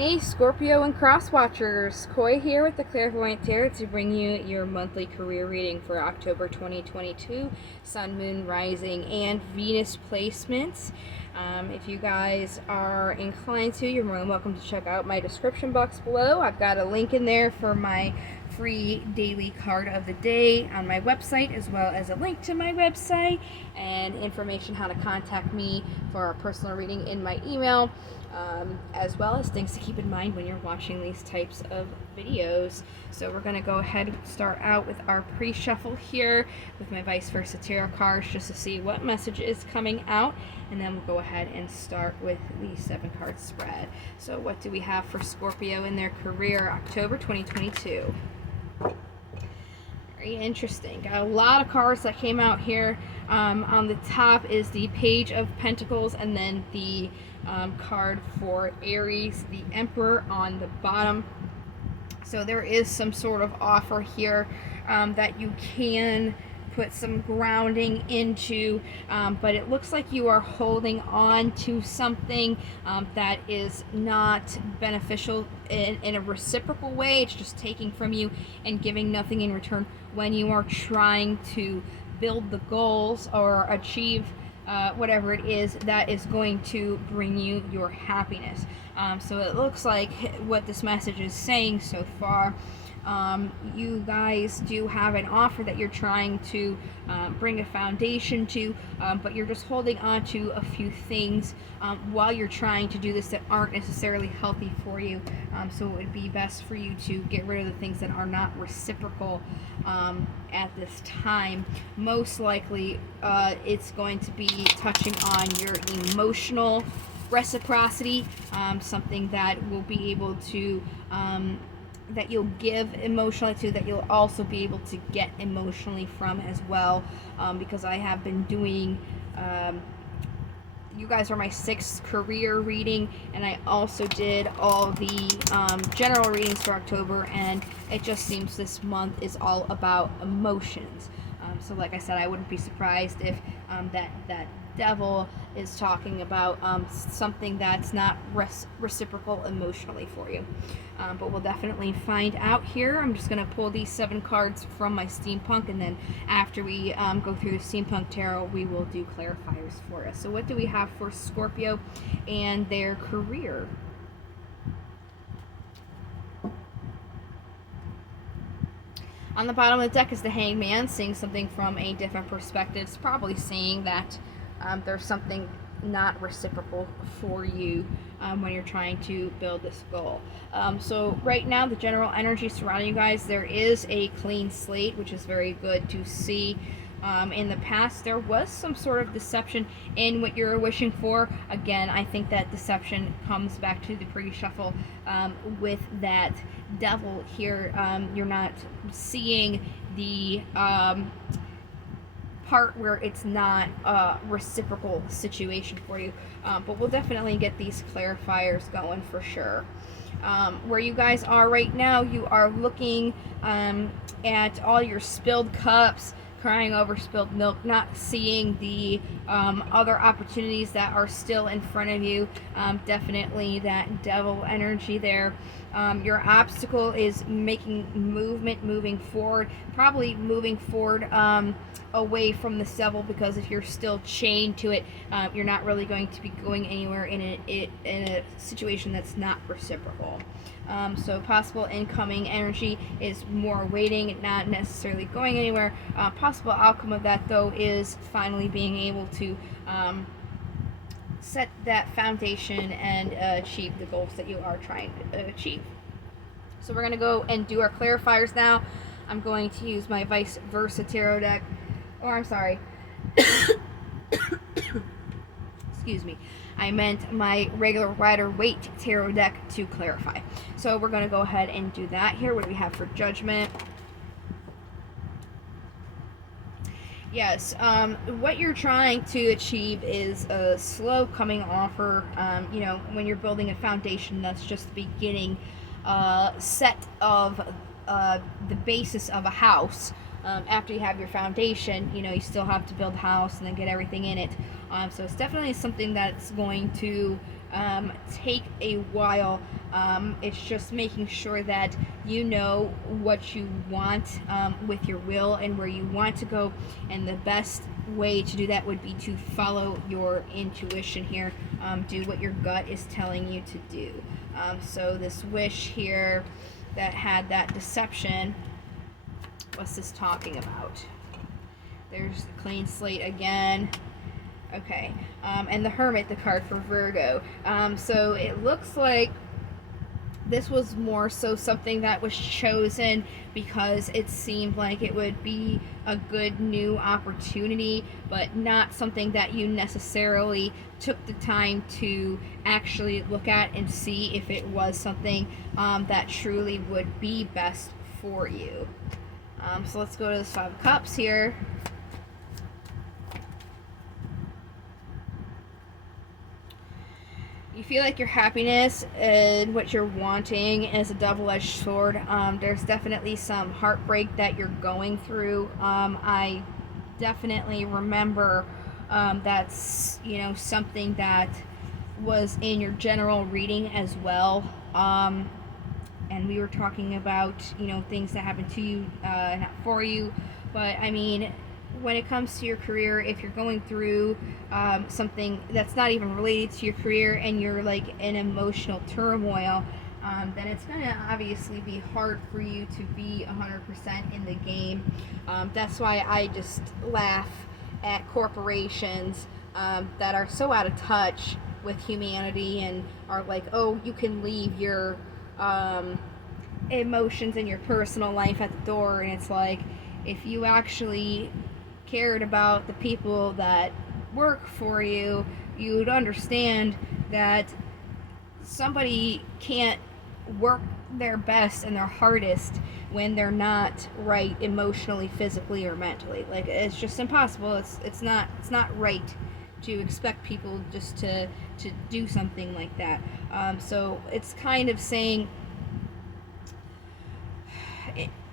Hey Scorpio and Cross Watchers, Koi here with the Clairvoyant Tarot to bring you your monthly career reading for October 2022, Sun, Moon, Rising, and Venus placements. If you guys are inclined to, you're more than welcome to check out my description box below. I've got a link in there for my free daily card of the day on my website, as well as a link to my website and information how to contact me for a personal reading in my email. As well as things to keep in mind when you're watching these types of videos. So we're going to go ahead and start out with our pre-shuffle here with my vice versa tarot cards just to see what message is coming out, and then we'll go ahead and start with the 7-card spread. So what do we have for Scorpio in their career October 2022? Very interesting. Got a lot of cards that came out here. On the top is the Page of Pentacles, and then the card for Aries, the Emperor, on the bottom. So there is some sort of offer here that you can put some grounding into, but it looks like you are holding on to something that is not beneficial in a reciprocal way. It's just taking from you and giving nothing in return when you are trying to build the goals or achieve whatever it is that is going to bring you your happiness. So it looks like what this message is saying so far, you guys do have an offer that you're trying to bring a foundation to, but you're just holding on to a few things while you're trying to do this that aren't necessarily healthy for you. So it would be best for you to get rid of the things that are not reciprocal at this time. Most likely it's going to be touching on your emotional reciprocity, something that will be able to that you'll give emotionally to, that you'll also be able to get emotionally from as well, because I have been doing you guys are my 6th career reading, and I also did all the general readings for October, and it just seems this month is all about emotions. So like I said, I wouldn't be surprised if that devil is talking about something that's not reciprocal emotionally for you. But we'll definitely find out here. I'm just going to pull these 7 cards from my steampunk, and then after we go through the steampunk tarot, we will do clarifiers for us. So what do we have for Scorpio and their career? On the bottom of the deck is the Hangman, seeing something from a different perspective. It's probably saying that there's something not reciprocal for you when you're trying to build this goal. So right now, the general energy surrounding you guys, there is a clean slate, which is very good to see. In the past, there was some sort of deception in what you're wishing for. Again, I think that deception comes back to the pre-shuffle with that devil here. You're not seeing the part where it's not a reciprocal situation for you, but we'll definitely get these clarifiers going for sure. Where you guys are right now, you are looking at all your spilled cups, crying over spilled milk, not seeing the other opportunities that are still in front of you. Definitely that devil energy there. Your obstacle is making movement, moving forward, probably moving forward away from the devil, because if you're still chained to it, you're not really going to be going anywhere in a situation that's not reciprocal. So possible incoming energy is more waiting, not necessarily going anywhere. Possible outcome of that, though, is finally being able to set that foundation and achieve the goals that you are trying to achieve. So we're going to go and do our clarifiers now. I'm going to use my vice versa tarot deck. Or I'm sorry. Excuse me. I meant my regular Rider-Waite tarot deck to clarify. So we're going to go ahead and do that here. What do we have for Judgment? Yes, what you're trying to achieve is a slow coming offer. You know, when you're building a foundation, that's just the beginning set of the basis of a house. After you have your foundation, you know, you still have to build a house and then get everything in it. So it's definitely something that's going to take a while. It's just making sure that you know what you want with your will and where you want to go, and the best way to do that would be to follow your intuition here. Do what your gut is telling you to do. So this wish here that had that deception, what's this talking about? There's the clean slate again. Okay, and the Hermit, the card for Virgo. So it looks like this was more so something that was chosen because it seemed like it would be a good new opportunity, but not something that you necessarily took the time to actually look at and see if it was something that truly would be best for you. So let's go to the Five of Cups here. You feel like your happiness and what you're wanting is a double-edged sword. There's definitely some heartbreak that you're going through. I definitely remember that's, you know, something that was in your general reading as well. And we were talking about, you know, things that happen to you, not for you. But I mean, when it comes to your career, if you're going through something that's not even related to your career and you're like in emotional turmoil, then it's going to obviously be hard for you to be 100% in the game. That's why I just laugh at corporations that are so out of touch with humanity and are like, oh, you can leave your emotions in your personal life at the door. And it's like, if you actually cared about the people that work for you, you'd understand that somebody can't work their best and their hardest when they're not right emotionally, physically, or mentally. Like, it's just impossible. It's not right to expect people just to do something like that. So it's kind of saying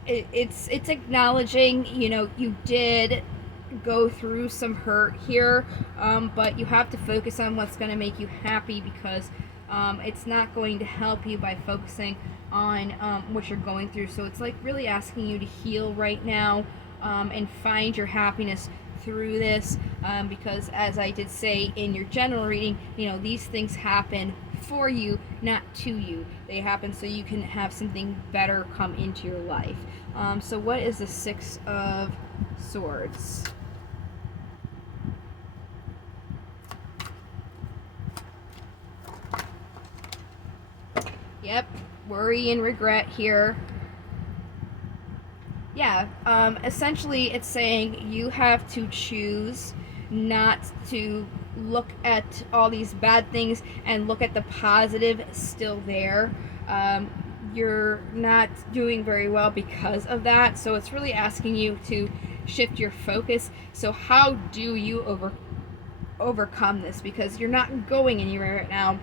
it's acknowledging, you know, you did go through some hurt here, but you have to focus on what's going to make you happy, because it's not going to help you by focusing on what you're going through. So it's like really asking you to heal right now and find your happiness through this, because as I did say in your general reading, you know, these things happen for you, not to you. They happen so you can have something better come into your life. So what is the Six of Swords? Yep, worry and regret here. Yeah, essentially it's saying you have to choose not to look at all these bad things and look at the positive still there. You're not doing very well because of that, so it's really asking you to shift your focus. So how do you overcome this? Because you're not going anywhere right now.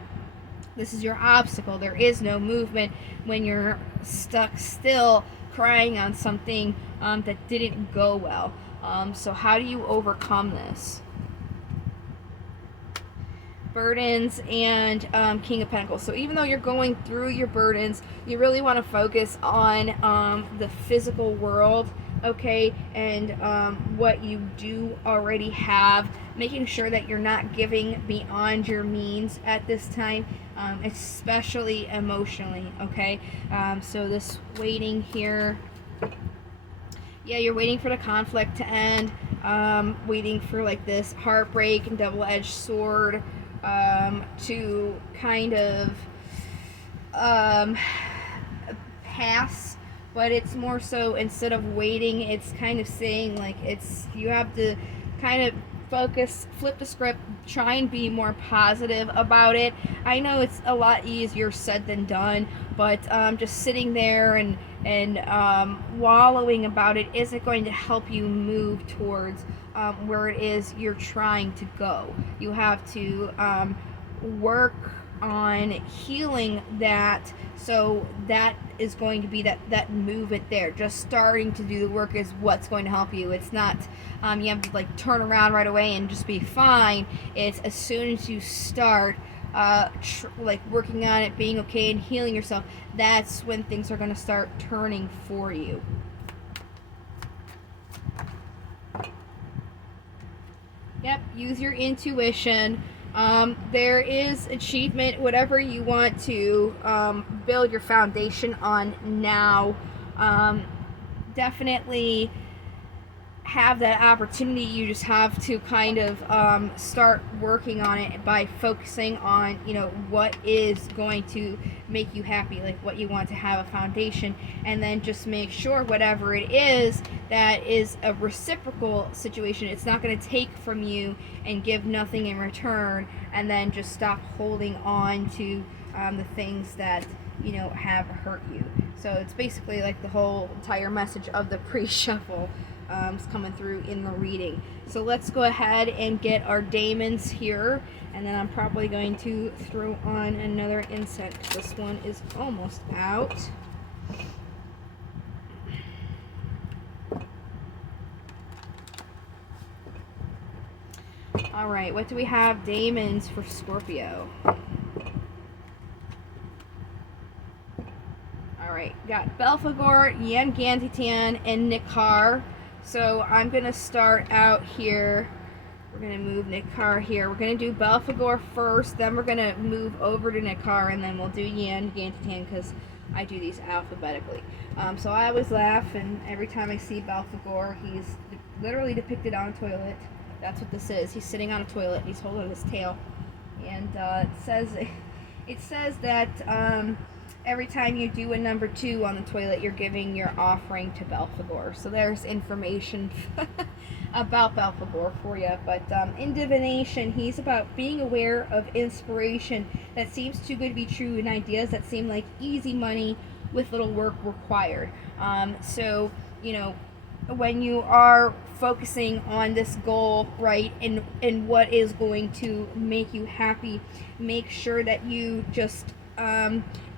This is your obstacle. There is no movement when you're stuck still crying on something that didn't go well. So how do you overcome this? Burdens and King of Pentacles. So even though you're going through your burdens, you really want to focus on the physical world, okay, and what you do already have, making sure that you're not giving beyond your means at this time, especially emotionally, okay. So this waiting here, yeah, you're waiting for the conflict to end, waiting for like this heartbreak and double-edged sword to kind of pass. But it's more so, instead of waiting, it's kind of saying like you have to kind of focus, flip the script, try and be more positive about it. I know it's a lot easier said than done, but just sitting there and wallowing about it isn't going to help you move towards where it is you're trying to go. You have to work on healing that, so that is going to be that movement there. Just starting to do the work is what's going to help you. It's not you have to like turn around right away and just be fine. It's as soon as you start like working on it, being okay, and healing yourself, that's when things are going to start turning for you. Yep, use your intuition. There is achievement, whatever you want to build your foundation on now. Definitely have that opportunity. You just have to kind of start working on it by focusing on, you know, what is going to make you happy, like what you want to have a foundation, and then just make sure whatever it is that is a reciprocal situation. It's not going to take from you and give nothing in return, and then just stop holding on to the things that, you know, have hurt you. So it's basically like the whole entire message of the pre-shuffle is coming through in the reading. So let's go ahead and get our daemons here, and then I'm probably going to throw on another incense. This one is almost out. All right, what do we have daemons for Scorpio? All right, got Belphegor, Yan Gantitan, and Nikar. So I'm going to start out here. We're going to move Nikar here. We're going to do Belphegor first, then we're going to move over to Nikar, and then we'll do Yan Gantitan because I do these alphabetically. So I always laugh, and every time I see Belphegor, he's literally depicted on a toilet. That's what this is. He's sitting on a toilet. He's holding his tail. And it says that every time you do a number 2 on the toilet, you're giving your offering to Belphegor. So there's information about Belphegor for you. But in divination, he's about being aware of inspiration that seems too good to be true, and ideas that seem like easy money with little work required. So, you know, when you are focusing on this goal, right, and what is going to make you happy, make sure that you just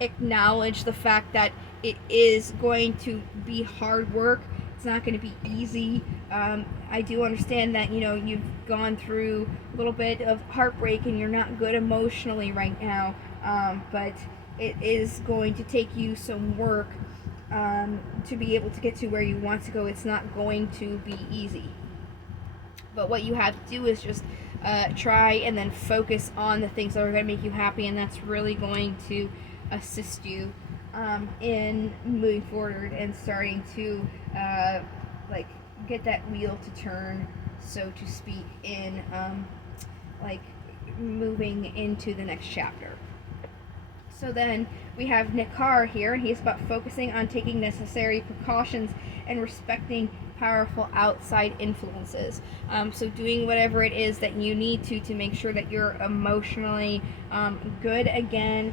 acknowledge the fact that it is going to be hard work. It's not going to be easy. I do understand that, you know, you've gone through a little bit of heartbreak and you're not good emotionally right now, but it is going to take you some work to be able to get to where you want to go. It's not going to be easy. But what you have to do is just try and then focus on the things that are going to make you happy, and that's really going to assist you in moving forward and starting to like get that wheel to turn, so to speak, in like moving into the next chapter. So then we have Nikar here, and he's about focusing on taking necessary precautions and respecting powerful outside influences. So doing whatever it is that you need to make sure that you're emotionally good again,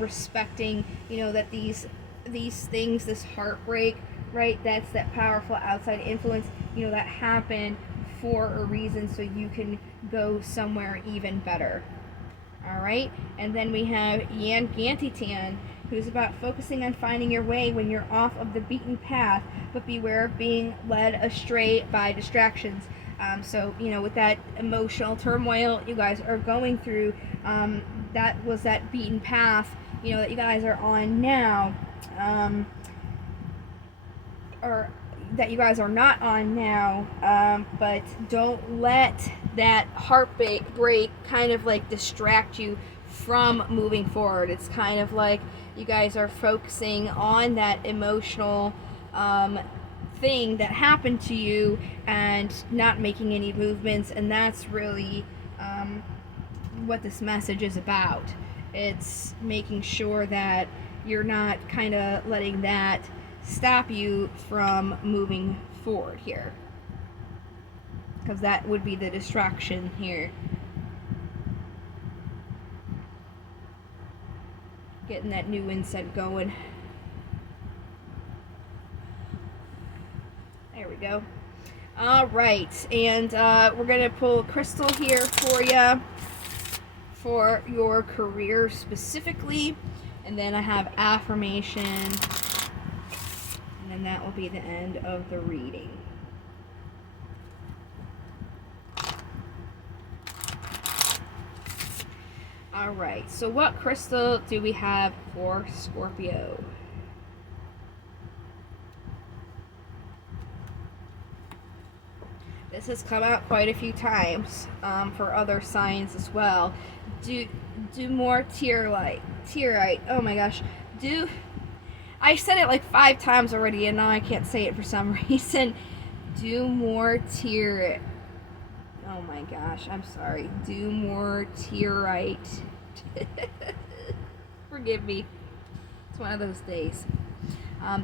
respecting, you know, that these things, this heartbreak, right, that's that powerful outside influence, you know, that happened for a reason, so you can go somewhere even better. All right, and then we have Yan Gantitan, who's about focusing on finding your way when you're off of the beaten path, but beware of being led astray by distractions. So, you know, with that emotional turmoil you guys are going through, that was that beaten path, you know, that you guys are on now, or that you guys are not on now, but don't let that heartbreak kind of like distract you from moving forward. It's kind of like you guys are focusing on that emotional thing that happened to you and not making any movements, and that's really what this message is about. It's making sure that you're not kind of letting that stop you from moving forward here, because that would be the distraction here. Getting that new incense going. There we go. All right, and we're gonna pull a crystal here for you for your career specifically, and then I have affirmation, and then that will be the end of the reading. Alright, so what crystal do we have for Scorpio? This has come out quite a few times for other signs as well. Do more tearite. Oh my gosh. I said it like 5 times already and now I can't say it for some reason. Do more tear. Oh my gosh, I'm sorry. Do more tearite. Forgive me. It's one of those days.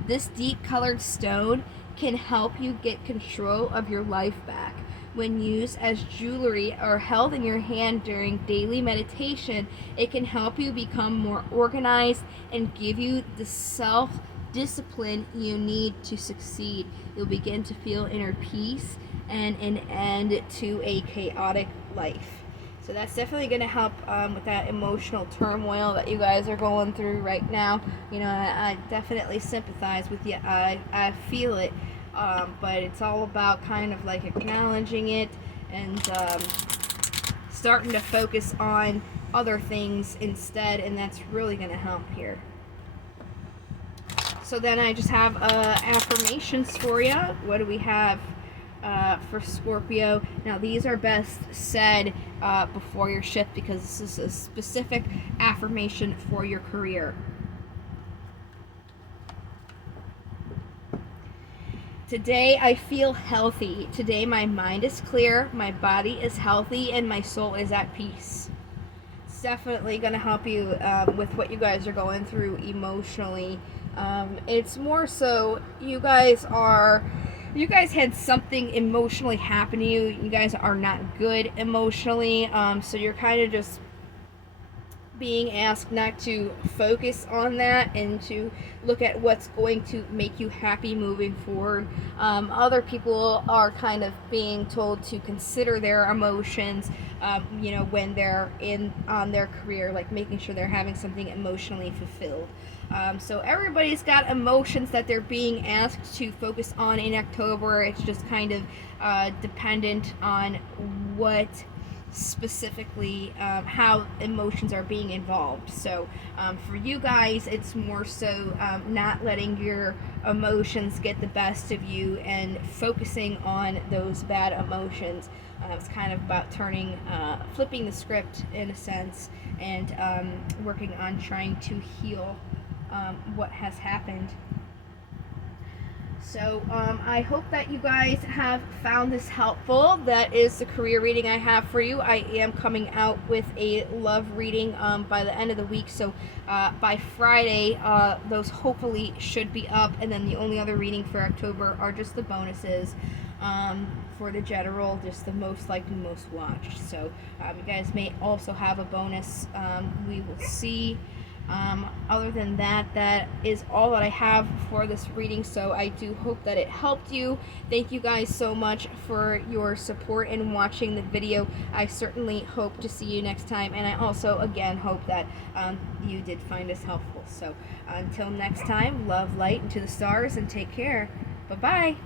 This deep colored stone can help you get control of your life back. When used as jewelry or held in your hand during daily meditation, it can help you become more organized and give you the self-discipline you need to succeed. You'll begin to feel inner peace and an end to a chaotic life. So that's definitely going to help with that emotional turmoil that you guys are going through right now. You know, I definitely sympathize with you. I feel it. But it's all about kind of like acknowledging it and starting to focus on other things instead, and that's really going to help here. So then I just have affirmations for you. What do we have for Scorpio? Now these are best said before your shift because this is a specific affirmation for your career. Today I feel healthy. Today my mind is clear, my body is healthy, and my soul is at peace. It's definitely going to help you with what you guys are going through emotionally. It's more so you guys had something emotionally happen to you. You guys are not good emotionally, so you're kind of just being asked not to focus on that and to look at what's going to make you happy moving forward. Other people are kind of being told to consider their emotions, you know, when they're on their career, like making sure they're having something emotionally fulfilled. So everybody's got emotions that they're being asked to focus on in October. It's just kind of dependent on what specifically how emotions are being involved. So for you guys, it's more so not letting your emotions get the best of you and focusing on those bad emotions. It's kind of about flipping the script in a sense, and working on trying to heal what has happened. So I hope that you guys have found this helpful. That is the career reading I have for you. I am coming out with a love reading by the end of the week. So by Friday, those hopefully should be up. And then the only other reading for October are just the bonuses for the general, just the most likely, most watched. So you guys may also have a bonus. We will see. Other than that, that is all that I have for this reading, so I do hope that it helped you. Thank you guys so much for your support and watching the video. I certainly hope to see you next time, and I also again hope that you did find this helpful. So until next time, love, light, and to the stars, and take care. Bye bye.